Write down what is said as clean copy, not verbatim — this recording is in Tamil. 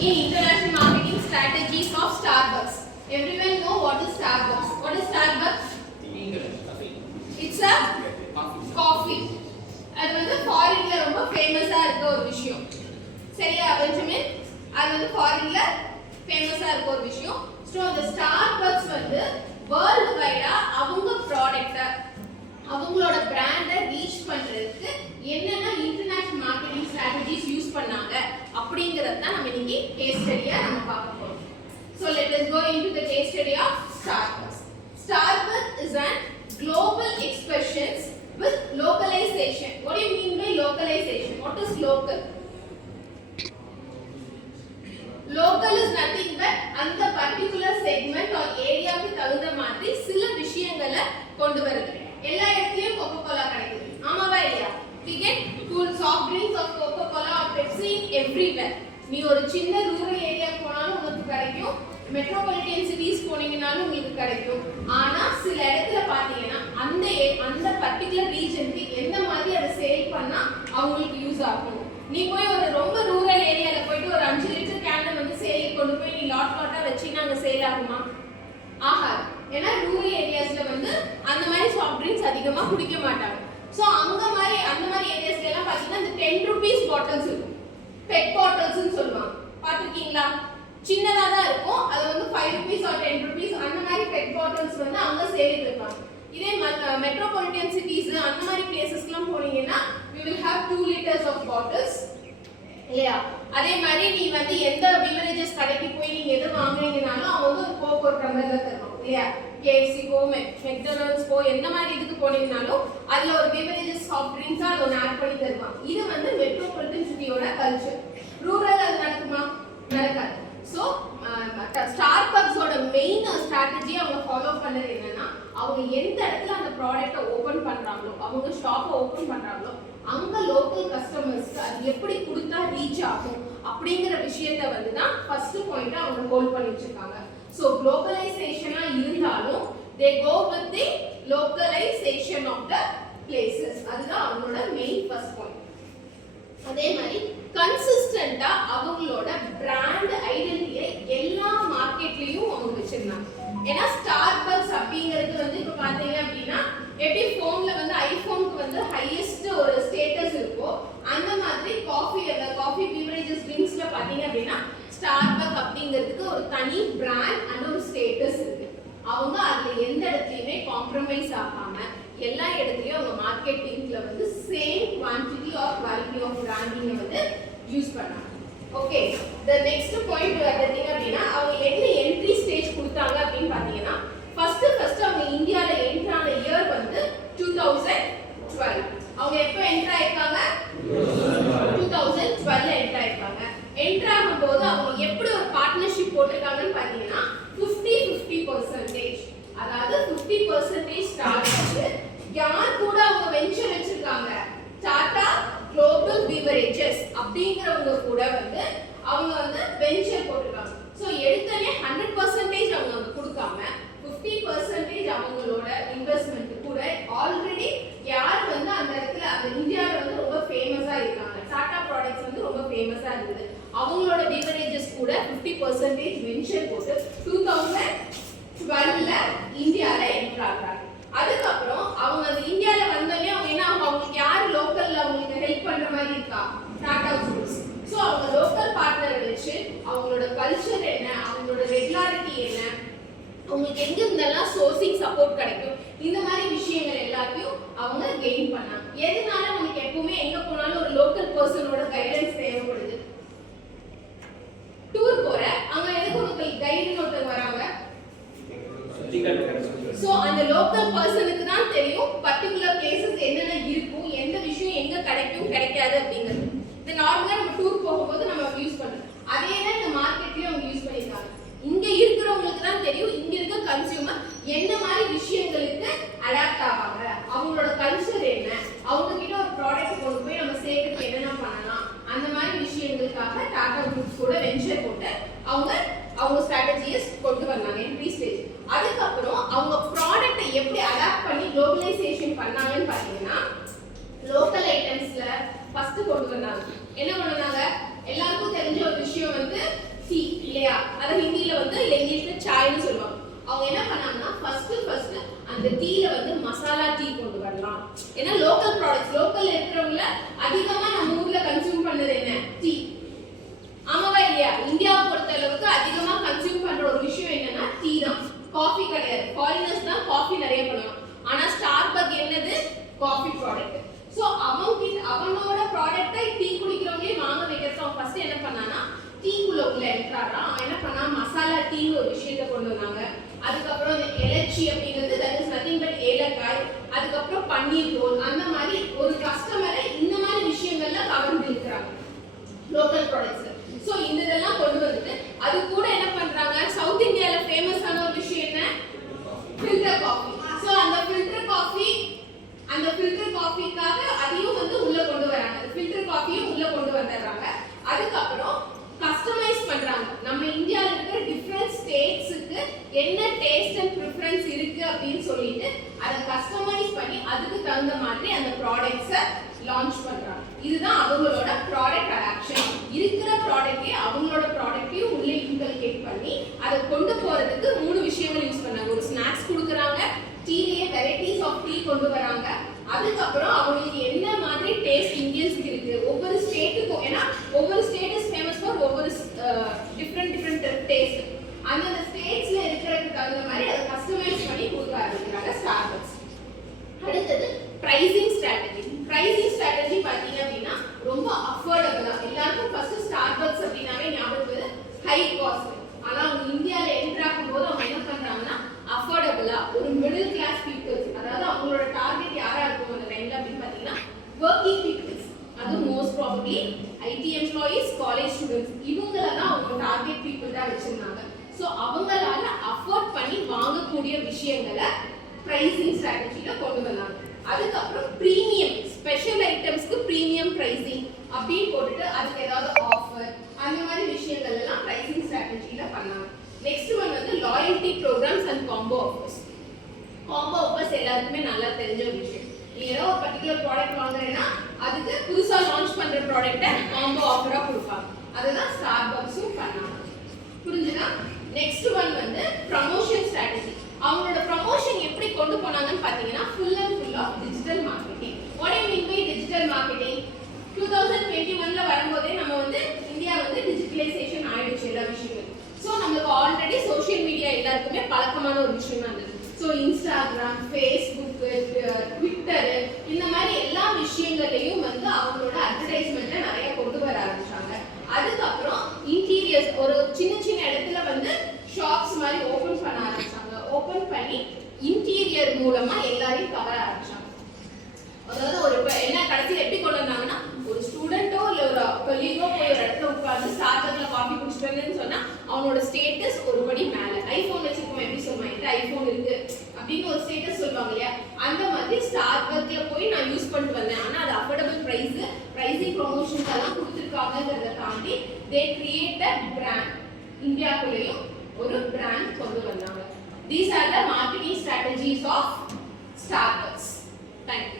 in international marketing strategies of Starbucks. Everyone know what is Starbucks? What is Starbucks? It's a coffee. அது வந்து ஃபாரின்ல ரொம்ப ஃபேமஸா இருக்க ஒரு விஷயம். சரியா பெஞ்சமின்? அது வந்து ஃபாரின்ல ஃபேமஸா இருக்க ஒரு விஷயம். ஸோ அந்த Starbucks வந்து வேர்ல்ட் வைடா அவங்க ப்ராடக்ட்டை அவங்களோட பிராண்டை ரீச் பண்றதுக்கு என்னென்ன இன்டர்நேஷனல் மார்க்கெட்டிங் ஸ்ட்ராட்டஜிஸ் யூஸ் பண்ணாங்க அப்படிங்கறத தான் நம்ம இன்னைக்கு கேஸ் ஸ்டடியா நம்ம பார்க்க போறோம். So let us go into the case study of Starbucks. Starbucks is an global expression with localization. What do you mean by localization? What is local? Local is nothing but அந்த particular segment or area க்கு தகுந்த மாதிரி சில விஷயங்களை கொண்டு வருது. எல்லா இடத்துலயும் Coca-Cola கிடைக்குது. ஆமாவா இல்லையா? We get cool soft drinks of Coca-Cola or Pepsi everywhere. நீ ஒரு சின்ன ரூரல் ஏரியா போனாலும் உங்களுக்கு கிடைக்கும். மெட்ரோபாலிட்டன் சிட்டிஸ் போனீங்கனாலும் உங்களுக்கு கிடைக்கும். ஆனா சில இடத்துல பாத்தீங்கன்னா அந்த பர்టిక్యులர் ரீஜனுக்கு எந்த மாதிரி அதை சேல் பண்ணா அவங்களுக்கு யூஸ் ஆகும். நீ போய் ஒரு ரொம்ப ரூரல் ஏரியால போயிட்டு ஒரு 5 லிட்டர் கேன் வந்து சேல் கொண்டு போய் நீ லாட்டா வச்சீனா அங்க சேல் ஆகுமா? ஆகாது. ஏன்னா ரூரல் ஏரியாஸ்ல வந்து அந்த மாதிரி சாஃப்ட் ட்ரிங்க்ஸ் அதிகமா குடிக்க மாட்டாங்க. சோ அந்த மாதிரி ஏரியாஸ்ல எல்லாம் பாத்தீங்கன்னா இந்த 10 ரூபீஸ் பாட்டில்ஸ் இருக்கும். பெட் பாட்டில்ஸ்னு சொல்லுவாங்க. பாத்துக்கிங்களா? சின்னதா தான் இருக்கும். அது வந்து 5 ரூபீஸ் or 10 ரூபீஸ் அந்த மாதிரி பெட் பாட்டில்ஸ் வந்து அங்க சேல் வைப்பாங்க. இதே மெட்ரோபாலிட்டன் சிட்டிஸ் அந்த மாதிரி பிளேसेसலாம் போனீங்கன்னா we will have 2 liters of bottles. இல்லையா? அதே மாதிரி நீ வந்து எந்த பீவரேஜஸ் கடைக்கு போய் நீங்க எது வாங்குறீங்கனாலும் அவங்க ஒரு கோக் ஒரு டம்ளர்ல தருவாங்க. இல்லையா? KFC கோ மெக்டொனால்ட்ஸ் கோ எந்த மாதிரி இதுக்கு போனீங்கனாலும் அதுல ஒரு பீவரேஜஸ் சாஃப்ட் ட்ரிங்க்ஸா அதை ஆட் பண்ணி தருவாங்க. இது வந்து மெட்ரோபாலிட்டன் சிட்டியோட கல்ச்சர். ரூரல் அது நடக்குமா? நடக்காது. சோ ஸ்டார்பக்ஸோட மெயின் ஸ்ட்ராட்டஜி அவங்க ஃபாலோ பண்ணது என்னன்னா அவங்க எந்த இடத்துல அந்த ப்ராடக்ட்டை ஓபன் பண்றாங்களோ அவங்க ஷாப்பை ஓபன் பண்றாங்களோ அங்க லோக்கல் கஸ்டமர்ஸ்க்கு அது எப்படி கொடுத்தா ரீச் ஆகும் அப்படிங்கிற விஷயத்தை வந்து தான் ஃபர்ஸ்ட் பாயிண்டா அவங்க ஹோல்ட் பண்ணி வச்சிருக்காங்க. சோ குளோபலைசேஷனா இருந்தாலும் they go with the localization of the places. அதுதான் அவங்களோட மெயின் ஃபர்ஸ்ட் பாயிண்ட். அதே மாதிரி கன்சிஸ்டன்ட்டா அவங்களோட பிராண்ட் ஐடென்டிட்டியை எல்லா மார்க்கெட்லயும் அவங்க வச்சிருந்தாங்க. ஏன்னா ஸ்டார்பக்ஸ் அப்படிங்கிறது வந்து இப்ப பாத்தீங்க அப்படின்னா எப்படி போன்ல வந்து ஐபோனுக்கு வந்து ஹையஸ்ட் ஒரு ஸ்டேட்டஸ் இருக்கோ அந்த மாதிரி காஃபி பீவரேஜஸ் ட்ரிங்க்ஸ்ல பாத்தீங்க அப்படின்னா ஸ்டார்பக்ஸ் அப்படிங்கிறதுக்கு ஒரு தனி பிராண்ட் அண்ட் ஒரு ஸ்டேட்டஸ் இருக்கு. அவங்க அதுல எந்த இடத்துலயுமே காம்ப்ரமைஸ் ஆகாம எல்லா இடத்துலயும் அவங்க மார்க்கெட்டிங்ல வந்து same quantity or quality of branding வந்து யூஸ் பண்ணாங்க. ஓகே, the next point பார்த்தீங்க அப்படின்னா அவங்க என்ன என்ட்ரி ஸ்டேஜ் கொடுத்தாங்க அப்படின்னு பாத்தீங்கன்னா ஃபர்ஸ்ட் அவங்க இந்தியால என்ட்ரி ஆன இயர் வந்து 2012. அவங்க எப்போ என்ட்ரி ஆயிருக்காங்க? 2012 என்ட்ரி ஆயிருக்காங்க. என்ட்ரி ஆகும்போது அவங்க எப்படி ஒரு பார்ட்னர்ஷிப் போட்டிருக்காங்கன்னு பாத்தீங்கன்னா 50-50%. அதாவது 50% ஸ்டார்ட் வந்து யார் கூட அவங்க வெஞ்சர் வச்சிருக்காங்க? டாடா குளோபல் பீவரேஜஸ் அப்படிங்கறவங்க கூட வந்து அவங்க வந்து வெஞ்சர் போட்டுருக்காங்க. சோ எடுத்தனே 100% அவங்க அங்க கொடுக்காம 50% அவங்களோட இன்வெஸ்ட்மென்ட் கூட ஆல்ரெடி யார் வந்து அந்த இடத்துல அந்த இந்தியால வந்து ரொம்ப ஃபேமஸா இருக்காங்க. டாடா ப்ராடக்ட்ஸ் வந்து ரொம்ப ஃபேமஸா இருக்குது. அவங்களோட பீவரேஜஸ் கூட 50% வெஞ்சர் போட்டு 2012ல இந்தியால என்டர் ஆகுறாங்க. அதுக்கப்புறம் அவங்க அந்த இந்தியால வந்தோடனே அவங்க என்ன அவங்களுக்கு யார் லோக்கல்ல அவங்களுக்கு ஹெல்ப் பண்ற மாதிரி இருக்கா? டாடா குரூப்ஸ். சோ அவங்க லோக்கல் பார்ட்னர் வச்சு அவங்களோட கல்ச்சர் என்ன, அவங்களோட ரெகுலாரிட்டி என்ன, அவங்களுக்கு எங்க இருந்தெல்லாம் சோர்சிங் சப்போர்ட் கிடைக்கும், இந்த மாதிரி விஷயங்கள் எல்லாத்தையும் அவங்க கெயின் பண்ணாங்க. எதனால நமக்கு எப்பவுமே எங்க போனாலும் ஒரு லோக்கல் பர்சனோட கைடன்ஸ் தேவைப்படுது. டூர் போற அங்க எதுக்கு உங்களுக்கு கைடுன்னு ஒருத்தர் வராங்க? சோ அந்த லோக்கல் பர்சனுக்கு தான் தெரியும் பர்టిక్యులர் பிளேसेस என்னென்ன இருக்கும், எந்த விஷயம் எங்க கிடைக்கும் கிடைக்காது அப்படிங்கிறது. இது நார்மலா நம்ம டூர் போகும்போது நம்ம யூஸ் பண்றோம். அதே தான் இந்த மார்க்கெட்லயும் அவங்க யூஸ் பண்ணிருக்காங்க. இங்க இருக்கிறவங்களுக்கு தான் தெரியும் இங்க இருக்க கன்சியூமர் என்ன மாதிரி விஷயங்களுக்கு அடாப்ட் ஆவாங்க, அவங்களோட கல்ச்சர் என்ன, அவங்க கிட்ட ஒரு ப்ராடக்ட் கொண்டு போய் நம்ம சேர்த்து என்னென்ன பண்ணலாம், அந்த மாதிரி விஷயங்களுக்காக டாடா குரூப்ஸ் கூட வெஞ்சர் போட்டு அவங்க ஸ்ட்ராட்டஜிஸ் கொண்டு வந்தாங்க என்ட்ரி ஸ்டேஜ். அதுக்கப்புறம் அவங்க ப்ராடக்ட்டை எப்படி அடாப்ட் பண்ணி குளோபலைசேஷன் பண்ணாங்கன்னு பாத்தீங்கன்னா லோக்கல் ஐட்டம்ஸ்ல ஃபர்ஸ்ட் கொண்டு வந்தாங்க. என்ன கொண்டு வந்தாங்க? எல்லாருக்கும் தெரிஞ்ச ஒரு விஷயம் வந்து இல்லையா? அத ஹிந்தில வந்து இல்ல இங்கிலீஷ்ல சாய்னு சொல்லுவாங்க. அவங்க என்ன பண்ணாங்கன்னா ஃபர்ஸ்ட் அந்த டீல வந்து மசாலா டீ கொண்டு வரலாம். ஏன்னா லோக்கல் ப்ராடக்ட்ஸ், லோக்கல்ல இருக்கிறவங்க அதிகமா நம்ம ஊர்ல கன்சியூம் பண்ணது என்ன? டீ. ஆமாவா இல்லையா? இந்தியாவை பொறுத்த அளவுக்கு அதிகமா கன்சியூம் பண்ற ஒரு விஷயம் என்னன்னா டீ தான். காஃபி கிடையாது. ஃபாரினர்ஸ் தான் காஃபி நிறைய பண்ணுவாங்க. ஆனா ஸ்டார்பக் என்னது? Coffee product. சோ அவனோட ப்ராடக்ட்டை டீ குடிக்கிறவங்களே வாங்க வைக்கிறதுக்கு அவன் ஃபர்ஸ்ட் என்ன பண்ணானா டீக்குள்ள உள்ள என்ட்ராறான். அவன் என்ன பண்ணா மசாலா டீ ஒரு விஷயத்தை கொண்டு வந்தாங்க. அதுக்கப்புறம் அந்த எலச்சி அப்படிங்கிறது that is nothing but ஏலக்காய். அதுக்கப்புறம் பன்னீர் ரோல். அந்த மாதிரி ஒரு கஸ்டமரை இந்த மாதிரி விஷயங்கள்ல கவர்ந்து இருக்கிறாங்க லோக்கல் ப்ராடக்ட்ஸ். சோ இதெல்லாம் கொண்டு வந்துட்டு அது கூட என்ன பண்றாங்க, சவுத் இந்தியால ஃபேமஸான ஒரு விஷயம் என்ன? Filter coffee. சோ அந்த ஃபில்டர் காஃபிக்காக அதையும் வந்து உள்ள கொண்டு வராங்க. அந்த ஃபில்டர் காஃபியும் உள்ள கொண்டு வந்துடுறாங்க. அதுக்கப்புறம் கஸ்டமைஸ் பண்றாங்க. நம்ம இந்தியால இருக்கிற டிஃபரண்ட் ஸ்டேட்ஸ்க்கு என்ன டேஸ்ட் அண்ட் பிரெஃபரன்ஸ் இருக்கு அப்படின்னு சொல்லிட்டு அதை கஸ்டமைஸ் பண்ணி அதுக்கு தகுந்த மாதிரி அந்த ப்ராடக்ட்ஸை லான்ச் பண்றாங்க. இதுதான் அவங்களோட ப்ராடக்ட் அடாப்ஷன். இருக்கிற ப்ராடக்ட்டே அவங்களோட ப்ராடக்ட்டையும் உள்ளே இன்கல்கேட் பண்ணி அதை கொண்டு போறதுக்கு 3 விஷயங்கள் யூஸ் பண்ணாங்க. ஒரு ஸ்நாக்ஸ் கொடுக்குறாங்க, டீலயே வெரைட்டிஸ் ஆஃப் டீ கொண்டு வராங்க. அதுக்கப்புறம் அவங்களுக்கு என்ன மாதிரி டேஸ்ட் இந்தியன்ஸ்க்கு இருக்கு ஒவ்வொரு ஸ்டேட்டுக்கும், ஏன்னா ஒவ்வொரு ஸ்டேட் இஸ் ஃபேமஸ் ஃபார் ஒவ்வொரு டிஃப்ரெண்ட் டேஸ்ட். அந்த ஸ்டேட்ஸ்ல இருக்கிறதுக்கு தகுந்த மாதிரி அதை கஸ்டமைஸ் பண்ணி கொடுக்க ஆரம்பிக்கிறாங்க ஸ்டார்பக்ஸ். அடுத்தது பிரைசிங் ஸ்ட்ராட்டஜி. பிரைசிங் ஸ்ட்ராட்டஜி பாத்தீங்க அப்படின்னா ரொம்ப அஃபோர்டபுளா. எல்லாருக்கும் ஃபர்ஸ்ட் ஸ்டார்பக்ஸ் அப்படின்னாவே ஞாபகம் ஹை காஸ்ட். ஆனா அவங்க இந்தியால என்டர் ஆகும்போது அவங்க என்ன பண்றாங்கன்னா அஃபோர்டபுளா ஒரு மிடில் கிளாஸ் பீப்புள்ஸ், அதாவது அவங்களோட டார்கெட் யாரா இருக்கும் அந்த டைம்ல அப்படின்னு பாத்தீங்கன்னா வர்க்கிங் பீப்புள்ஸ். அது most probably IT employees, college students, இவங்கள தான் அவங்க டார்கெட் பீப்புள் தான் வச்சிருந்தாங்க. சோ அவங்களால அஃபோர்ட் பண்ணி வாங்கக்கூடிய விஷயங்களை பிரைசிங் ஸ்ட்ராட்டஜில கொண்டு வந்தாங்க. அதுக்கப்புறம் பிரீமியம் ஸ்பெஷல் ஐட்டம்ஸ்க்கு பிரீமியம் பிரைசிங் அப்படின்னு போட்டுட்டு அதுக்கு ஏதாவது ஆஃபர் அந்த மாதிரி விஷயங்கள் எல்லாம் பிரைசிங் ஸ்ட்ராட்டஜில பண்ணாங்க. நெக்ஸ்ட் ஒன் வந்து loyalty programs and combo offers. Combo offers எல்லாருக்குமே நல்லா தெரிஞ்ச ஒரு விஷயம். நீங்க ஏதோ ஒரு பர்டிகுலர் ப்ராடக்ட் வாங்குறீங்கன்னா அதுக்கு புதுசா லான்ச் பண்ற ப்ராடக்ட்டை காம்போ ஆஃபரா கொடுப்பாங்க. அதுதான் ஸ்டார்பக்ஸும் பண்ணாங்க. புரிஞ்சுதா? நெக்ஸ்ட் ஒன் வந்து ப்ரமோஷன் ஸ்ட்ராட்டஜி. அவங்களோட ப்ரமோஷன் எப்படி கொண்டு போனாங்கன்னு பாத்தீங்கன்னா full of digital marketing. What I mean by digital marketing? 2021ல வரும்போதே நம்ம வந்து இந்தியா வந்து டிஜிட்டலைசேஷன் ஆயிடுச்சு எல்லா விஷயங்களும். சோ நமக்கு ஆல்ரெடி சோஷியல் மீடியா எல்லாருக்குமே பழக்கமான ஒரு விஷயம் தான். சோ இன்ஸ்டாகிராம், ஃபேஸ்புக், ட்விட்டர் இந்த மாதிரி எல்லா விஷயங்களையும் வந்து அவங்களோட அட்வர்டைஸ்மெண்ட்டை நிறைய கொண்டு வர ஆரம்பிச்சாங்க. அதுக்கப்புறம் இன்டீரியர்ஸ் ஒரு சின்ன இடத்துல வந்து ஷாப்ஸ் மாதிரி ஓபன் பண்ண ஆரம்பிச்சாங்க. ஓபன் பண்ணி இன்டீரியர் மூலமா எல்லாரையும் கவர ஆரம்பிச்சாங்க. அதாவது ஒரு என்ன கடைசியில் எப்படி கொண்டு வந்தாங்கன்னா ஒரு ஸ்டூடெண்டோ இல்ல ஒரு கொலீகோ போய் ஒரு இடத்துல உட்கார்ந்து ஸ்டார்பக்ஸ்ல காஃபி குடிச்சிட்டு சொன்னா அவனோட ஸ்டேட்டஸ் ஒரு படி மேல. ஐபோன் வச்சிருக்கோம் எப்படி சொல்லுவாங்க, இந்த ஐபோன் இருக்கு அப்படின்னு ஒரு ஸ்டேட்டஸ் சொல்லுவாங்க இல்லையா? அந்த மாதிரி ஸ்டார்பக்ஸ்ல போய் நான் யூஸ் பண்ணிட்டு வந்தேன். ஆனா அது அஃபோர்டபுள் பிரைசிங் ப்ரொமோஷன்ஸ் எல்லாம் கொடுத்துருக்காங்கிறத தாண்டி தே கிரியேட் அ பிராண்ட். இந்தியாக்குள்ளேயும் ஒரு பிராண்ட் கொண்டு வந்தாங்க. These are the marketing strategies of Starbucks. Thank you.